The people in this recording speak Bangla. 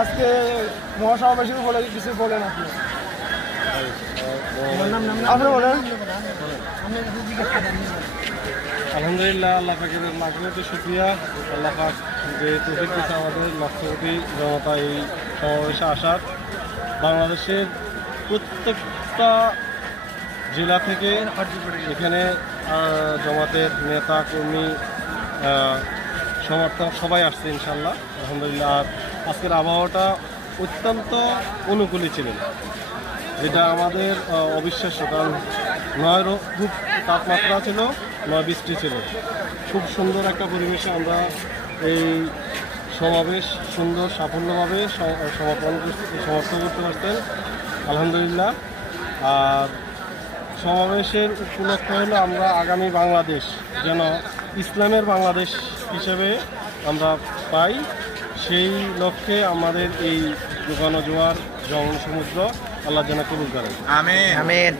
আজকে মহাসমাবেশের বলে কিছু বলেন আপনি। আপনি বলেন। আলহামদুলিল্লাহ, আল্লাহ পাকের লাখো শুকরিয়া। আল্লাহ পাক যে তৌফিক দিয়েছে আমাদের লক্ষ কোটি জনতা এই সমাবেশে আসার। বাংলাদেশের প্রত্যেকটা জেলা থেকে এখানে জামাতের নেতা কর্মী সমর্থক সবাই আসছে ইনশাল্লাহ, আলহামদুলিল্লাহ। আর আজকের আবহাওয়াটা অত্যন্ত অনুকূলী ছিলেন, যেটা আমাদের অবিশ্বাস্য। কারণ নয় খুব তাপমাত্রা ছিল, নয় বৃষ্টি ছিল। খুব সুন্দর একটা পরিবেশে আমরা এই সমাবেশ সুন্দর সাফল্যভাবে সমাপন করতে পারতেন, আলহামদুলিল্লাহ। আর সমাবেশের উপলক্ষ হলো আমরা আগামী বাংলাদেশ যেন ইসলামের বাংলাদেশ হিসেবে আমরা পাই, সেই লক্ষ্যে আমাদের এই জোগানো জোয়ার জমন সমুদ্র আল্লাহ যেন কবুল করেন। আমিন।